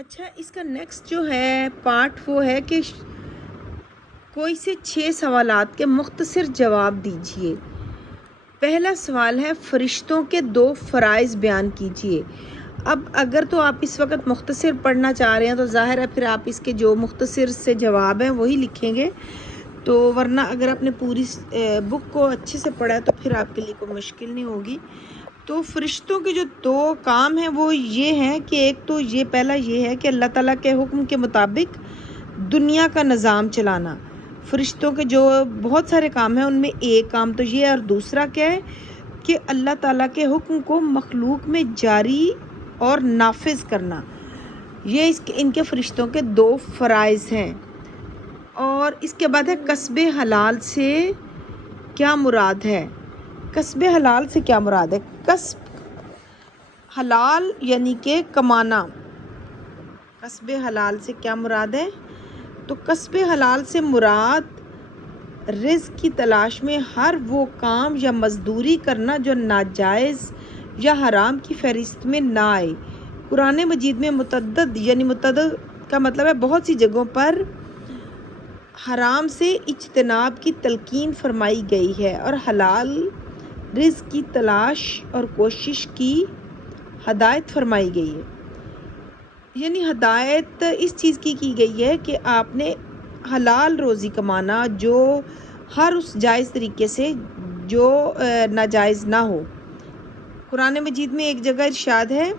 اچھا، اس کا نیکسٹ جو ہے پارٹ وہ ہے کہ کوئی سے 6 سوالات کے مختصر جواب دیجئے۔ پہلا سوال ہے فرشتوں کے 2 فرائض بیان کیجئے۔ اب اگر تو آپ اس وقت مختصر پڑھنا چاہ رہے ہیں تو ظاہر ہے پھر آپ اس کے جو مختصر سے جواب ہیں وہی لکھیں گے، تو ورنہ اگر آپ نے پوری بک کو اچھے سے پڑھا ہے تو پھر آپ کے لیے کوئی مشکل نہیں ہوگی۔ تو فرشتوں کے جو 2 کام ہیں وہ یہ ہیں کہ ایک تو یہ پہلا یہ ہے کہ اللہ تعالیٰ کے حکم کے مطابق دنیا کا نظام چلانا۔ فرشتوں کے جو بہت سارے کام ہیں ان میں ایک کام تو یہ ہے، اور دوسرا کیا ہے کہ اللہ تعالیٰ کے حکم کو مخلوق میں جاری اور نافذ کرنا۔ یہ ان کے فرشتوں کے 2 فرائض ہیں۔ اور اس کے بعد ہے کسب حلال سے کیا مراد ہے؟ کسب حلال سے کیا مراد ہے؟ کسب حلال یعنی کہ کمانا۔ کسب حلال سے کیا مراد ہے؟ تو کسب حلال سے مراد رزق کی تلاش میں ہر وہ کام یا مزدوری کرنا جو ناجائز یا حرام کی فہرست میں نہ آئے۔ قرآن مجید میں متعدد یعنی متعدد کا مطلب ہے بہت سی جگہوں پر حرام سے اجتناب کی تلقین فرمائی گئی ہے اور حلال رزق کی تلاش اور کوشش کی ہدایت فرمائی گئی ہے۔ یعنی ہدایت اس چیز کی گئی ہے کہ آپ نے حلال روزی کمانا جو ہر اس جائز طریقے سے جو ناجائز نہ ہو۔ قرآن مجید میں ایک جگہ ارشاد ہے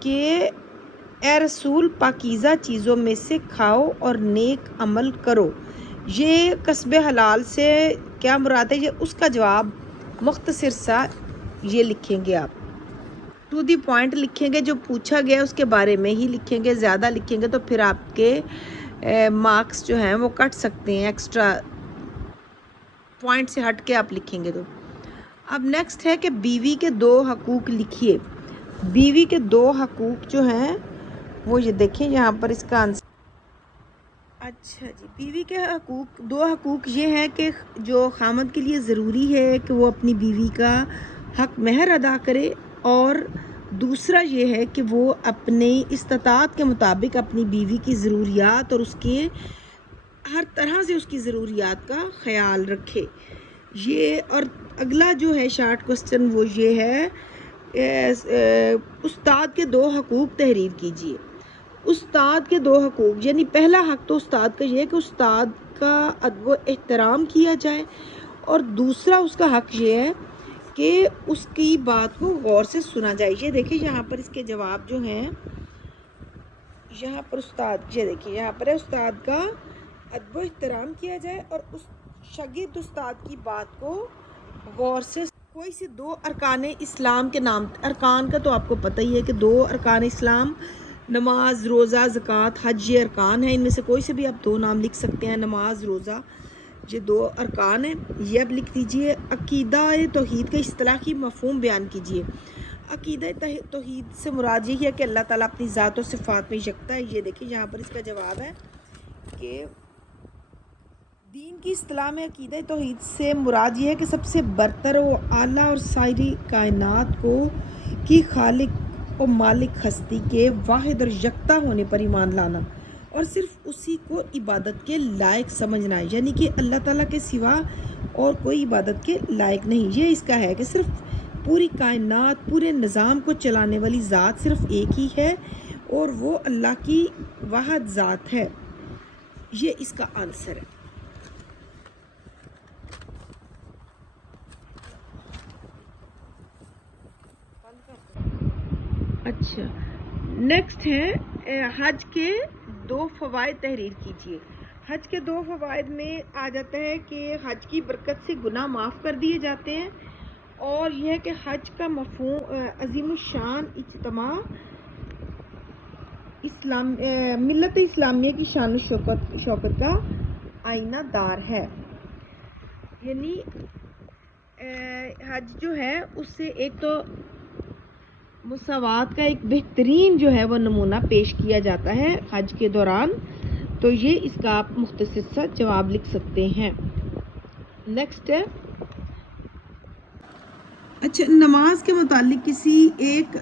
کہ اے رسول پاکیزہ چیزوں میں سے کھاؤ اور نیک عمل کرو۔ یہ کسب حلال سے کیا مراد ہے؟ یہ اس کا جواب مختصر سا یہ لکھیں گے، آپ ٹو دی پوائنٹ لکھیں گے، جو پوچھا گیا اس کے بارے میں ہی لکھیں گے۔ زیادہ لکھیں گے تو پھر آپ کے مارکس جو ہیں وہ کٹ سکتے ہیں، ایکسٹرا پوائنٹ سے ہٹ کے آپ لکھیں گے تو۔ اب نیکسٹ ہے کہ بیوی کے 2 حقوق لکھیے۔ بیوی کے 2 حقوق جو ہیں وہ یہ دیکھیں یہاں پر اس کا آنسر۔ اچھا جی، بیوی کے حقوق 2 حقوق یہ ہیں کہ جو خامد کے لیے ضروری ہے کہ وہ اپنی بیوی کا حق مہر ادا کرے، اور دوسرا یہ ہے کہ وہ اپنی استطاعت کے مطابق اپنی بیوی کی ضروریات اور اس کے ہر طرح سے اس کی ضروریات کا خیال رکھے۔ یہ اور اگلا جو ہے شارٹ کوسچن وہ یہ ہے استاد کے 2 حقوق تحریر کیجیے۔ استاد کے 2 حقوق یعنی پہلا حق تو استاد کا یہ ہے کہ استاد کا ادب و احترام کیا جائے، اور دوسرا اس کا حق یہ ہے کہ اس کی بات کو غور سے سنا جائے۔ یہ دیکھیں یہاں پر اس کے جواب جو ہیں، یہاں پر استاد یہ دیکھیں یہاں پر ہے استاد کا ادب و احترام کیا جائے اور اس شاگرد استاد کی بات کو غور سے کوئی سے 2 ارکان اسلام کے نام، ارکان کا تو آپ کو پتہ ہی ہے کہ 2 ارکان اسلام نماز، روزہ، زکوٰۃ، حج، یہ ارکان ہیں۔ ان میں سے کوئی سے بھی آپ 2 نام لکھ سکتے ہیں، نماز، روزہ، یہ 2 ارکان ہیں، یہ اب لکھ دیجئے۔ عقیدہ توحید کا اصطلاحی مفہوم بیان کیجئے۔ عقیدہ توحید سے مراد یہ ہے کہ اللہ تعالیٰ اپنی ذات و صفات میں یکتا ہے۔ یہ دیکھیں یہاں پر اس کا جواب ہے کہ دین کی اصطلاح میں عقیدہ توحید سے مراد یہ ہے کہ سب سے برتر و اعلیٰ اور ساری کائنات کو کی خالق و مالک ہستی کے واحد اور یکتا ہونے پر ایمان لانا اور صرف اسی کو عبادت کے لائق سمجھنا ہے، یعنی کہ اللہ تعالیٰ کے سوا اور کوئی عبادت کے لائق نہیں۔ یہ اس کا ہے کہ صرف پوری کائنات، پورے نظام کو چلانے والی ذات صرف ایک ہی ہے اور وہ اللہ کی واحد ذات ہے۔ یہ اس کا آنسر ہے۔ اچھا، نیکسٹ ہے حج کے 2 فوائد تحریر کیجیے۔ حج کے 2 فوائد میں آ جاتا ہے کہ حج کی برکت سے گناہ معاف کر دیے جاتے ہیں، اور یہ ہے کہ حج کا مفہوم عظیم الشان اجتماع ملت اسلامیہ کی شان و شوکت کا آئینہ دار ہے۔ یعنی حج جو ہے اس سے ایک تو مساوات کا ایک بہترین جو ہے وہ نمونہ پیش کیا جاتا ہے حج کے دوران، تو یہ اس کا آپ مختصر سا جواب لکھ سکتے ہیں۔ نیکسٹ ہے اچھا، نماز کے متعلق کسی ایک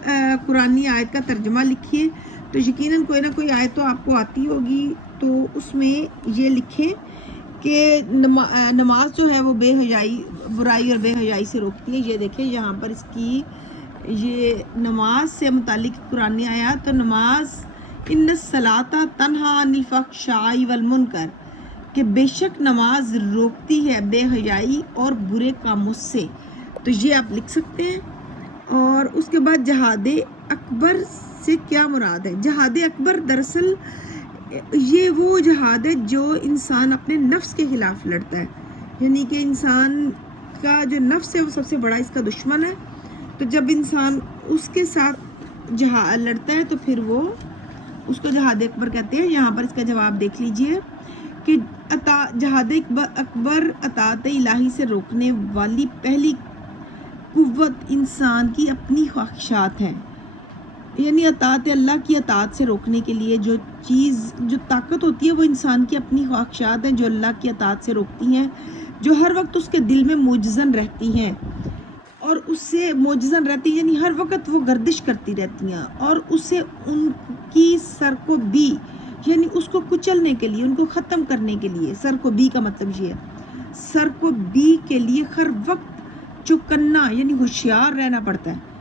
قرآنی آیت کا ترجمہ لکھیے۔ تو یقیناً کوئی نہ کوئی آیت تو آپ کو آتی ہوگی، تو اس میں یہ لکھیں کہ نماز جو ہے وہ بے حیائی، برائی اور بے حیائی سے روکتی ہے۔ یہ دیکھیں یہاں پر اس کی یہ نماز سے متعلق قرآن آیات، تو نماز ان الصلاۃ تنہا عن الفحشاء والمنکر، کہ بے شک نماز روکتی ہے بے حیائی اور برے کاموں سے۔ تو یہ آپ لکھ سکتے ہیں۔ اور اس کے بعد جہاد اکبر سے کیا مراد ہے؟ جہاد اکبر دراصل یہ وہ جہاد ہے جو انسان اپنے نفس کے خلاف لڑتا ہے، یعنی کہ انسان کا جو نفس ہے وہ سب سے بڑا اس کا دشمن ہے۔ تو جب انسان اس کے ساتھ جہاد لڑتا ہے تو پھر وہ اس کو جہاد اکبر کہتے ہیں۔ یہاں پر اس کا جواب دیکھ لیجئے کہ جہاد اکبر اطاعت الہی سے روکنے والی پہلی قوت انسان کی اپنی خواہشات ہے، یعنی اطاعت اللہ کی اطاعت سے روکنے کے لیے جو طاقت ہوتی ہے وہ انسان کی اپنی خواہشات ہیں، جو اللہ کی اطاعت سے روکتی ہیں، جو ہر وقت اس کے دل میں موجزن رہتی ہیں اور اس سے موجزن رہتی ہیں، یعنی ہر وقت وہ گردش کرتی رہتی ہیں، اور اسے ان کی سرکوبی، یعنی اس کو کچلنے کے لیے، ان کو ختم کرنے کے لیے، سرکوبی کا مطلب یہ ہے، سرکوبی کے لیے ہر وقت چوکنا یعنی ہوشیار رہنا پڑتا ہے۔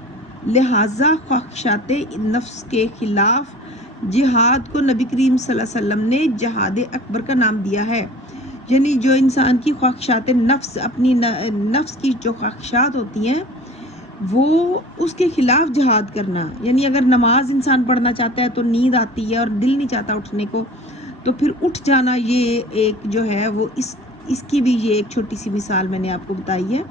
لہٰذا خواہشات نفس کے خلاف جہاد کو نبی کریم صلی اللہ علیہ وسلم نے جہاد اکبر کا نام دیا ہے، یعنی جو انسان کی خواہشات نفس، اپنی نفس کی جو خواہشات ہوتی ہیں وہ اس کے خلاف جہاد کرنا، یعنی اگر نماز انسان پڑھنا چاہتا ہے تو نیند آتی ہے اور دل نہیں چاہتا اٹھنے کو، تو پھر اٹھ جانا، یہ ایک جو ہے وہ اس کی بھی یہ ایک چھوٹی سی مثال میں نے آپ کو بتائی ہے۔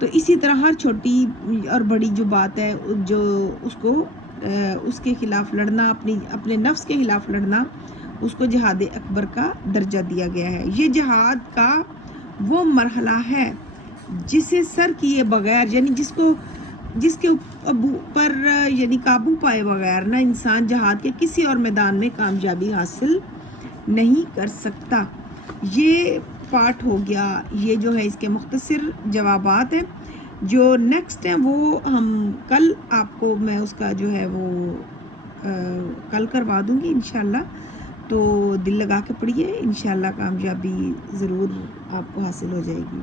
تو اسی طرح ہر چھوٹی اور بڑی جو بات ہے جو اس کے خلاف لڑنا، اپنے نفس کے خلاف لڑنا، اس کو جہاد اکبر کا درجہ دیا گیا ہے۔ یہ جہاد کا وہ مرحلہ ہے جسے سر کیے بغیر، یعنی جس کے اوپر یعنی قابو پائے بغیر نہ انسان جہاد کے کسی اور میدان میں کامیابی حاصل نہیں کر سکتا۔ یہ پارٹ ہو گیا، یہ جو ہے اس کے مختصر جوابات ہیں۔ جو نیکسٹ ہیں وہ ہم کل آپ کو میں اس کا جو ہے وہ کل کروا دوں گی انشاءاللہ، تو دل لگا کے پڑھیے، انشاءاللہ کامیابی ضرور آپ کو حاصل ہو جائے گی۔